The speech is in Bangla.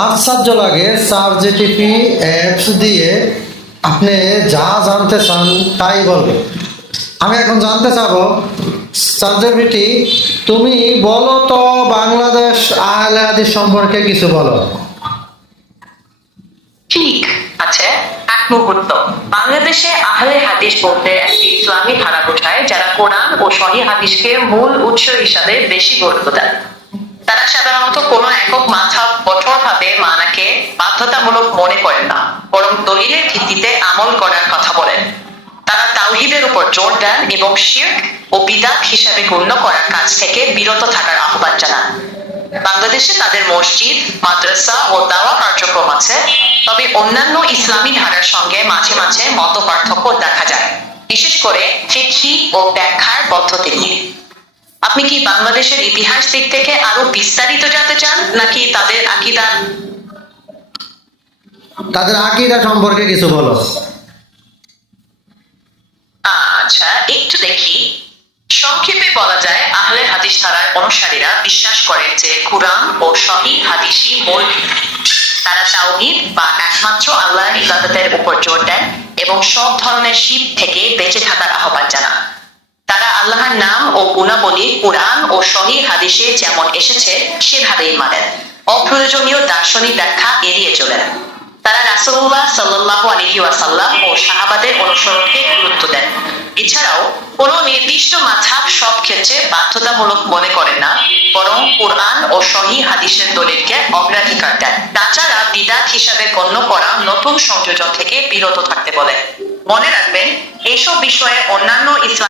আশ্চর্য লাগে চ্যাট জিপিটি অ্যাপস দিয়ে আপনি যা জানতে চান তাই বলবে। আমি এখন জানতে চাবো, চ্যাট জিপিটি তুমি বলো তো বাংলাদেশ আহলে হাদিস সম্পর্কে কিছু বলো। ঠিক আছে। এক মুহূর্ত। বাংলাদেশে আহলে হাদিস বলতে একটি ইসলামী ধারা বোঝায় যারা কোরআন ও সহিহ হাদিসকে মূল উৎস হিসাবে বেশি গুরুত্ব দেয়। তারা সাধারণত কোনো একক মাযহাব কঠোরভাবে মানাকে বাধ্যতামূলক মনে করেন না, বরং দলিলের ভিত্তিতে আমল করার কথা বলেন। তারা তাওহীদের উপর জোর দেন এবং শিরক ও বিদআত হিসাবে গণ্য করার কাজ থেকে বিরত থাকার আহ্বান জানান। বাংলাদেশে তাদের মসজিদ, মাদ্রাসা ও দাওয়া কার্যক্রম আছে, তবে অন্যান্য ইসলামী ধারার সঙ্গে মাঝে মাঝে মত পার্থক্য দেখা যায়, বিশেষ করে ফিকহি ও ব্যাখ্যার পদ্ধতি নিয়ে। আপনি কি বাংলাদেশের ইতিহাস দিক থেকে আরো বিস্তারিত জানতে চান, নাকি তাদের আকীদা সম্পর্কে কিছু বলো। আচ্ছা, একটু দেখি। সংক্ষেপে বলা যায়, আহলে হাদিস ধারার অনুসারীরা বিশ্বাস করেন যে কুরআন ও সহিহ হাদিসই মূল ভিত্তি। তারা তাওহীদ বা একমাত্র আল্লাহর ইবাদতের উপর জোর দেন এবং সব ধরনের শিরক থেকে বেঁচে থাকার আহ্বান জানান। তারা আল্লাহর নাম ও গুণাবলী কুরআন ও সহিহ হাদিসে যেমন এসেছে সেভাবেই মানেন। অপ্রয়োজনীয় দার্শনিক ব্যাখ্যা এড়িয়ে চলেন। তারা রাসূলুল্লাহ সাল্লাল্লাহু আলাইহি ওয়াসাল্লাম ও সাহাবাদের অনুসরণকে গুরুত্ব দেন। এছাড়াও কোনো নির্দিষ্ট মাযহাব সব ক্ষেত্রে বাধ্যতামূলক মনে করেন না, বরং কুরআন ও সহিহ হাদিসের দলিলকে অগ্রাধিকার দেন। তাছাড়া বিদআত হিসাবে গণ্য করা নতুন সংযোজন থেকে বিরত থাকতে বলেন। মনে রাখবেন, এইসব বিষয়ে অন্যান্য ইসলাম